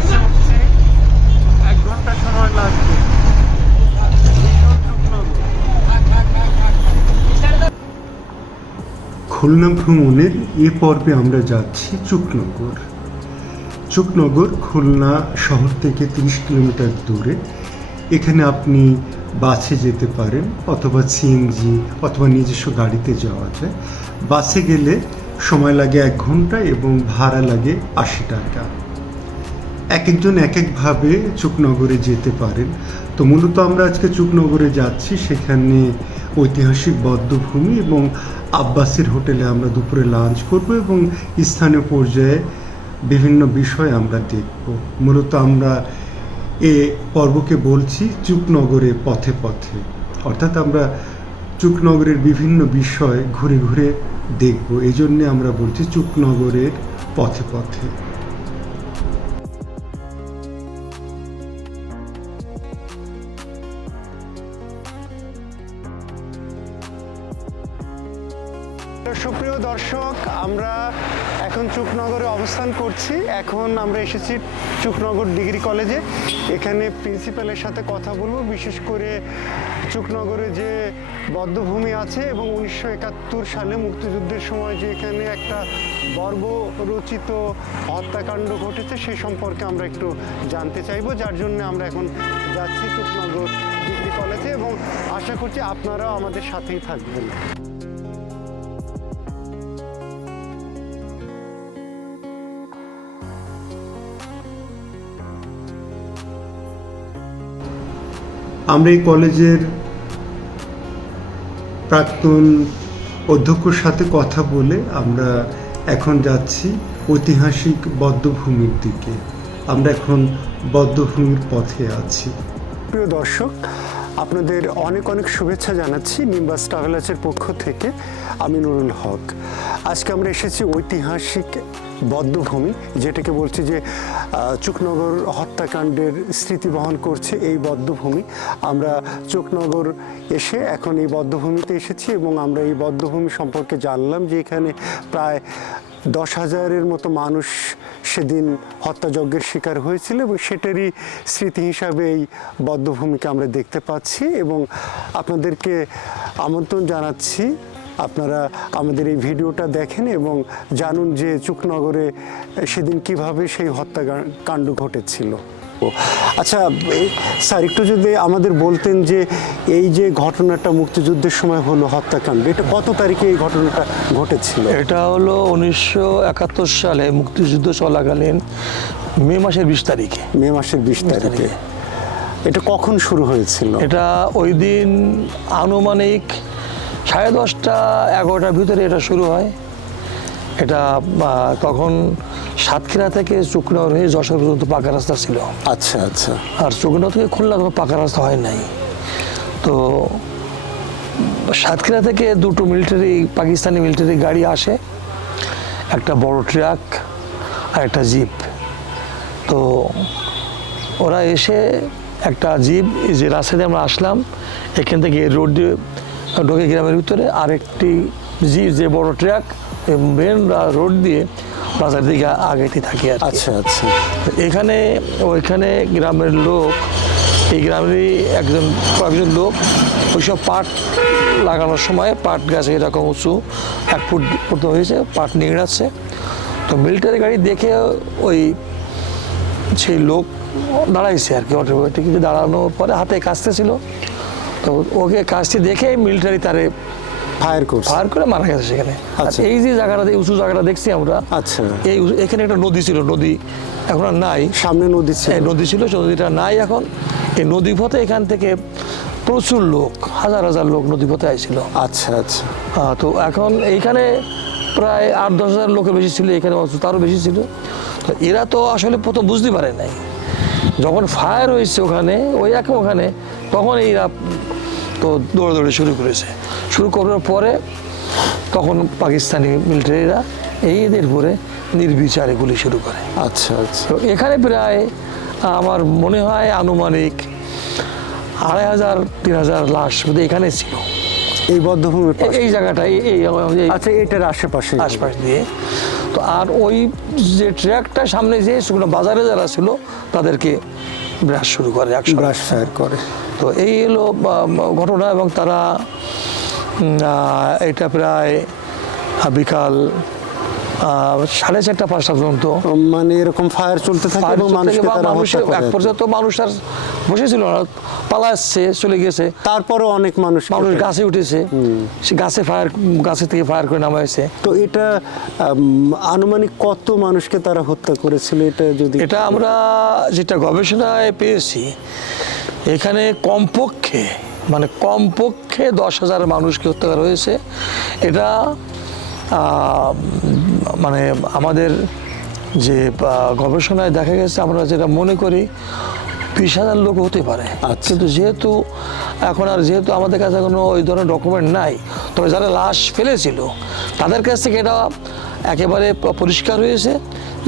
বাসে উঠছি, 1 ঘন্টা সময় লাগবে। খুলনা ভ্রমণের এ পর্বে আমরা যাচ্ছি চুকনগর। চুকনগর খুলনা শহর থেকে 30 কিলোমিটার দূরে। এখানে আপনি বাসে যেতে পারেন অথবা সিএনজি অথবা নিজস্ব গাড়িতে যাওয়া যায়। বাসে গেলে সময় লাগে 1 ঘন্টা এবং ভাড়া লাগে 80 টাকা। এক একজন এক একভাবে চুকনগরে যেতে পারেন। তো মূলত আমরা আজকে চুকনগরে যাচ্ছি, সেখানে ঐতিহাসিক বধ্যভূমি এবং আব্বাসের হোটেলে আমরা দুপুরে লাঞ্চ করব এবং স্থানীয় পর্যায়ে বিভিন্ন বিষয় আমরা দেখব। মূলত আমরা এ পর্বকে বলছি চুকনগরে পথে পথে, অর্থাৎ আমরা চুকনগরের বিভিন্ন বিষয় ঘুরে ঘুরে দেখব। এই জন্যে আমরা বলছি চুকনগরের পথে পথে। সুপ্রিয় দর্শক, আমরা এখন চুকনগরে অবস্থান করছি। এখন আমরা এসেছি চুকনগর ডিগ্রি কলেজে। এখানে প্রিন্সিপালের সাথে কথা বলবো, বিশেষ করে চুকনগরে যে বধ্যভূমি আছে এবং 1971 সালে মুক্তিযুদ্ধের সময় যে এখানে একটা বর্বরচিত হত্যাকাণ্ড ঘটেছে সে সম্পর্কে আমরা একটু জানতে চাইবো, যার জন্য আমরা এখন যাচ্ছি চুকনগর ডিগ্রি কলেজে এবং আশা করছি আপনারাও আমাদের সাথেই থাকবেন। আমরা এই কলেজের প্রাক্তন অধ্যক্ষর সাথে কথা বলে আমরা এখন যাচ্ছি ঐতিহাসিক বধ্যভূমির দিকে। আমরা এখন বধ্যভূমির পথে আছি। প্রিয় দর্শক, আপনাদের অনেক অনেক শুভেচ্ছা জানাচ্ছি নিম্বাস ট্রাভেলার্সের পক্ষ থেকে। আমি নুরুল হক। আজকে আমরা এসেছি ঐতিহাসিক বধ্যভূমি, যেটাকে বলছি যে চুকনগর হত্যাকাণ্ডের স্মৃতি বহন করছে এই বধ্যভূমি। আমরা চুকনগর এসে এখন এই বধ্যভূমিতে এসেছি এবং আমরা এই বধ্যভূমি সম্পর্কে জানলাম যে এখানে প্রায় 10,000-এর মতো মানুষ সেদিন হত্যাযজ্ঞের শিকার হয়েছিল এবং সেটারই স্মৃতি হিসাবে এই বধ্যভূমিকে আমরা দেখতে পাচ্ছি এবং আপনাদেরকে আমন্ত্রণ জানাচ্ছি আপনারা আমাদের এই ভিডিওটা দেখেন এবং জানুন যে চুকনগরে সেদিন কিভাবে সেই হত্যাকাণ্ড ঘটেছিল। আচ্ছা স্যার, একটু যদি আমাদের বলতেন যে এই যে ঘটনাটা মুক্তিযুদ্ধের সময় হলো হত্যাকাণ্ড, এটা কত তারিখে এই ঘটনাটা ঘটেছিল? এটা হলো 1971 সালে মুক্তিযুদ্ধ চলাকালীন মে মাসের 20 তারিখে। মে মাসের 20 তারিখে। এটা কখন শুরু হয়েছিল? এটা ওই দিন আনুমানিক 10:30 11টার ভিতরে এটা শুরু হয়। এটা তখন সাতক্ষীরা থেকে চুকনগর হয়ে যশোর পর্যন্ত পাকা রাস্তা ছিল। আচ্ছা আচ্ছা। আর চুকনগর থেকে খুলনা কোনো পাকা রাস্তা হয় নাই। তো সাতক্ষীরা থেকে দুটো পাকিস্তানি মিলিটারি গাড়ি আসে, একটা বড় ট্রাক আর একটা জিপ। তো ওরা এসে একটা জিপ, যে রাস্তা দিয়ে আমরা আসলাম এখান থেকে রোড দিয়ে ঢোকে গ্রামের ভিতরে, আরেকটি জিপ যে বড় ট্রাক মেন রোড দিয়ে বাজার দিকে আগেতে থাকে। আচ্ছা আচ্ছা। ওইখানে গ্রামের লোক, এই গ্রামেরই কয়েকজন লোক ওইসব পাট লাগানোর সময় পাট গাছে এরকম উঁচু 1 ফুট পর্যন্ত হয়েছে, পাট নিংড়াচ্ছে। তো মিলিটারি গাড়ি দেখে সেই লোক দাঁড়াইছে আর কি, অটোমেটিক দাঁড়ানোর পরে হাতে কাস্তে ছিল। তো ওকে কাজটি দেখে মিলিটারি তারে ফায়ার করে মারা গেছে সেখানে। এই যে জায়গাটা, উঁচু জায়গাটা দেখছি আমরা, আচ্ছা, এখানে একটা নদী ছিল, নদী এখন আর নাই। সামনে নদী ছিল, নদীটা নাই এখন। এই নদী পথে এখান থেকে প্রচুর লোক, হাজার হাজার লোক নদী পথে আইছিল। আচ্ছা আচ্ছা। তো এখন এইখানে প্রায় 8-10 হাজার লোকের বেশি ছিল, এখানে তারও বেশি ছিল। তো এরা তো আসলে প্রথম বুঝতে পারে নাই, যখন ফায়ার হয়েছে ওখানে তখন এরা তো দৌড়াদৌড়ি শুরু করার পরে তখন পাকিস্তানি মিলিটারিরা এদের উপরে নির্বিচারে গুলি শুরু করে। আচ্ছা আচ্ছা। তো এখানে প্রায় আমার মনে হয় আনুমানিক 2,500-3,000 লাশ এখানে ছিল এই বদ্ধভূমির এই জায়গাটা। আচ্ছা, এটার আশেপাশ দিয়ে। তো আর ওই যে ট্রাকটা সামনে যে শুকনো বাজারে যারা ছিল তাদেরকে ব্রাশ শুরু করে, ব্রাশ ফায়ার করে। তো এই হলো ঘটনা। এবং তারা এটা প্রায় বিকাল 4:30 5টা পর্যন্ত মানে এরকম ফায়ার চলতে থাকে এবং মানুষকে তারা হত্যা করে। এক পর্যন্ত মানুষ আর বসেছিল না, পালাচ্ছে, চলে গেছে। তারপরে অনেক মানুষ গাছে উঠেছে, সে গাছে থেকে ফায়ার করে নামাইছে। তো এটা আনুমানিক কত মানুষকে তারা হত্যা করেছিল? এটা আমরা যেটা গবেষণায় পেয়েছি, এখানে কমপক্ষে 10,000 মানুষকে হত্যা করা হয়েছে। এটা মানে আমাদের যে গবেষণায় দেখা গেছে, আমরা যেটা মনে করি 20,000 লোক হতে পারে। কিন্তু যেহেতু আমাদের কাছে কোনো ওই ধরনের ডকুমেন্ট নাই, তবে যারা লাশ ফেলেছিল তাদের কাছ থেকে এটা একেবারে পরিষ্কার হয়েছে,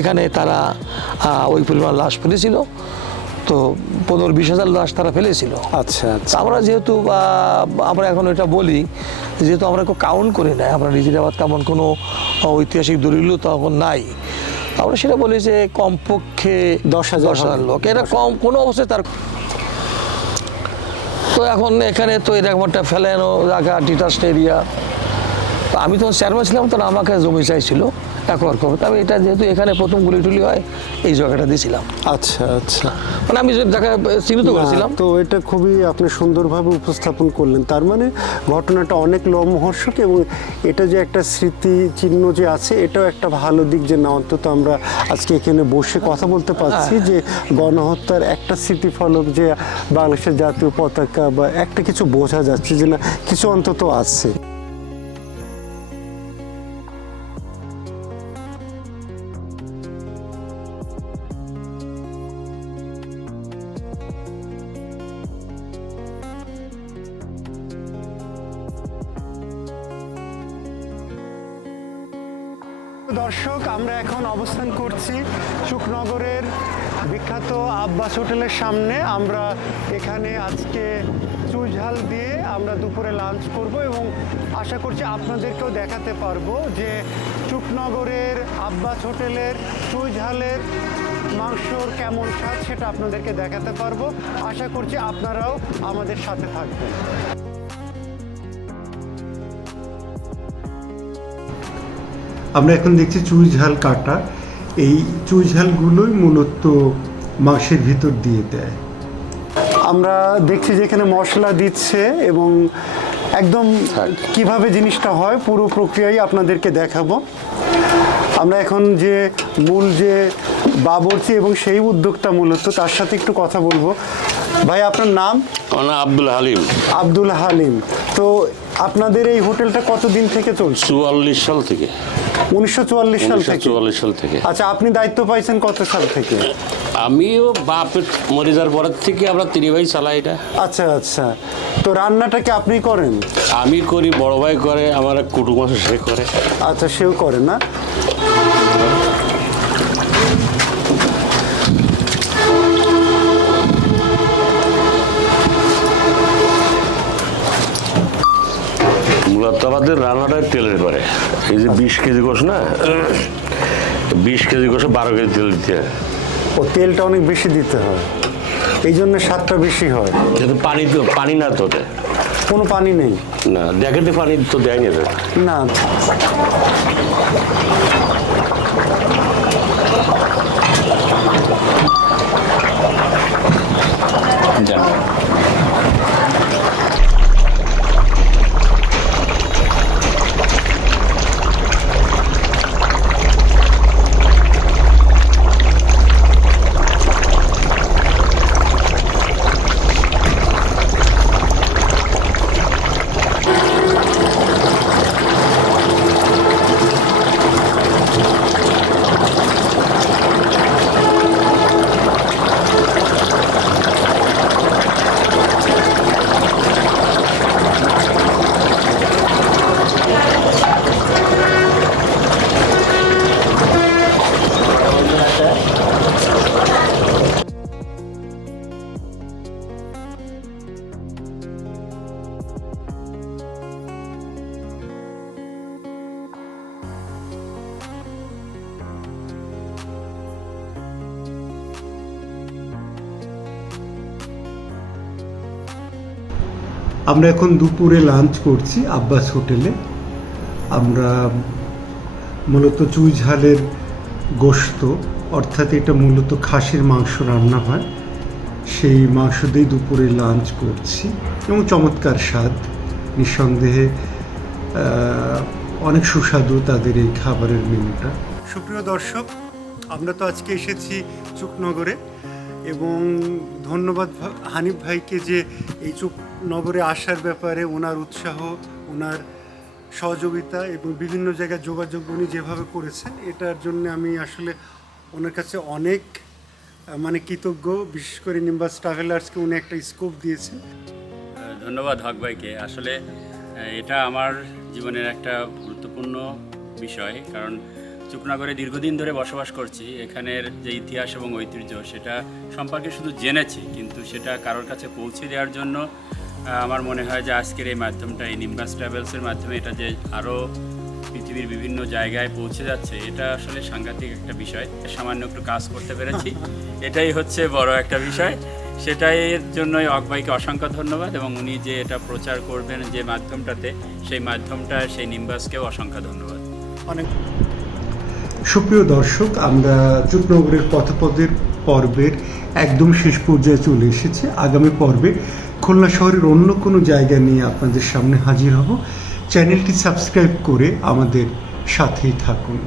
এখানে তারা ওই পরিমাণ লাশ ফেলেছিল। তো 15-20,000 লাশ তারা ফেলেছিল। আচ্ছা, আমরা যেহেতু আমরা এখন এটা বলি, যেহেতু আমরা কাউন্ট করি না, আমরা নিজেরা তেমন কোনো ঐতিহাসিক দলিল তখন নাই, আমরা সেটা বলি যে কমপক্ষে 10,000 লোক। এটা কম কোনো অবস্থায় তার। তো এখন এখানে তো এরকম একটা ফেলানো জায়গা, ডিটাচড এরিয়া। আমি তখন চেয়ারম্যান ছিলাম, তখন আমাকে জমি চাইছিল একর করবো। তবে এটা যেহেতু এখানে প্রথম গুলি হয়, এই জায়গাটা দিয়েছিলাম। আচ্ছা, মানে আমি জায়গা চিহ্নিত করেছিলাম। তো এটা খুবই আপনি সুন্দরভাবে উপস্থাপন করলেন। তার মানে ঘটনাটা অনেক লোমহর্ষক, এবং এটা যে একটা স্মৃতি চিহ্ন যে আছে, এটাও একটা ভালো দিক যে না, অন্তত আমরা আজকে এখানে বসে কথা বলতে পারছি যে গণহত্যার একটা স্মৃতিফলক, যে বাংলাদেশের জাতীয় পতাকা বা একটা কিছু বোঝা যাচ্ছে যে না, কিছু অন্তত আছে। দর্শক, আমরা এখন অবস্থান করছি চুকনগরের বিখ্যাত আব্বাস হোটেলের সামনে। আমরা এখানে আজকে চুই ঝাল দিয়ে আমরা দুপুরে লাঞ্চ করব, এবং আশা করছি আপনাদেরকেও দেখাতে পারবো যে চুকনগরের আব্বাস হোটেলের চুই ঝালের মাংসর কেমন স্বাদ, সেটা আপনাদেরকে দেখাতে পারবো। আশা করছি আপনারাও আমাদের সাথে থাকবেন। আমরা এখন দেখছি চুই ঝাল কাটা। এই চুই ঝালগুলোই মূলত মাংসের ভিতর দিয়ে দেয়। আমরা দেখছি যে এখানে মশলা দিচ্ছে, এবং একদম কিভাবে জিনিসটা হয় পুরো প্রক্রিয়াই আপনাদেরকে দেখাবো। আমরা এখন যে মূল যে বাবুর্চি এবং সেই উদ্যোক্তা মূলত, তার সাথে একটু কথা বলবো। ভাই, আপনার নাম? আমার নাম আব্দুল হালিম। আব্দুল হালিম। তো আপনাদের এই হোটেলটা কতদিন থেকে চলছে? 44 সাল থেকে। 1944 সাল থেকে? 1944 সাল থেকে। আচ্ছা, আপনি দায়িত্ব পাইছেন কত সাল থেকে? আমিও বাপের মরে যাওয়ার পরের থেকে আমরা 3 ভাই চালাই এটা। আচ্ছা। তো রান্নাটা কি আপনি করেন? আমি করি, বড় ভাই করে, আমার কুটুম আছে সে করে। আচ্ছা, সেও করে না? মূলত আমাদের রান্নাটা তেলের পরে, এই যে 20 কেজি গোশ না, 20 কেজি গোশে 12 কেজি তেল দিতে হয়। ও, তেলটা অনেক বেশি দিতে হয়, এই জন্য স্বাদটা বেশি হয়। কিন্তু পানি না তো, কোনো পানি নেই না, দেখেতে পানি তো দেয়নি না। আমরা এখন দুপুরে লাঞ্চ করছি আব্বাস হোটেলে। আমরা মূলত চুই ঝালের গোশত, অর্থাৎ এটা মূলত খাসির মাংস রান্না হয়, সেই মাংস দিয়ে দুপুরে লাঞ্চ করছি এবং চমৎকার স্বাদ, নিঃসন্দেহে অনেক সুস্বাদু তাদের এই খাবারের মেনুটা। সুপ্রিয় দর্শক, আমরা তো আজকে এসেছি চুকনগরে এবং ধন্যবাদ হানিফ ভাইকে যে এই চুকনগরে আসার ব্যাপারে ওনার উৎসাহ, ওনার সহযোগিতা এবং বিভিন্ন জায়গায় যোগাযোগ উনি যেভাবে করেছেন, এটার জন্য আমি আসলে ওনার কাছে অনেক কৃতজ্ঞ। বিশেষ করে নিম্বাস ট্রাভেলার্সকে উনি একটা স্কোপ দিয়েছেন। ধন্যবাদ হক ভাইকে। আসলে এটা আমার জীবনের একটা গুরুত্বপূর্ণ বিষয়, কারণ চুকনগরে দীর্ঘদিন ধরে বসবাস করছি। এখানের যে ইতিহাস এবং ঐতিহ্য সেটা সম্পর্কে শুধু জেনেছি, কিন্তু সেটা কারোর কাছে পৌঁছে দেওয়ার জন্য আমার মনে হয় যে আজকের এই মাধ্যমটা, এই নিম্বাস ট্রাভেলসের মাধ্যমে এটা যে আরও পৃথিবীর বিভিন্ন জায়গায় পৌঁছে যাচ্ছে, এটা আসলে সাংঘাতিক একটা বিষয়। সামান্য একটু কাজ করতে পেরেছি, এটাই হচ্ছে বড় একটা বিষয়। সেটাই এর জন্যই হক ভাইকে অসংখ্য ধন্যবাদ, এবং উনি যে এটা প্রচার করবেন যে মাধ্যমটাতে, সেই মাধ্যমটা, সেই নিম্বাসকেও অসংখ্য ধন্যবাদ। অনেক সুপ্রিয় দর্শক, আমরা চুকনগরের পথপথের পর্বের একদম শেষ পর্যায়ে চলে এসেছি। আগামী পর্বে খুলনা শহরের অন্য কোনো জায়গা নিয়ে আপনাদের সামনে হাজির হব। চ্যানেলটি সাবস্ক্রাইব করে আমাদের সাথেই থাকুন।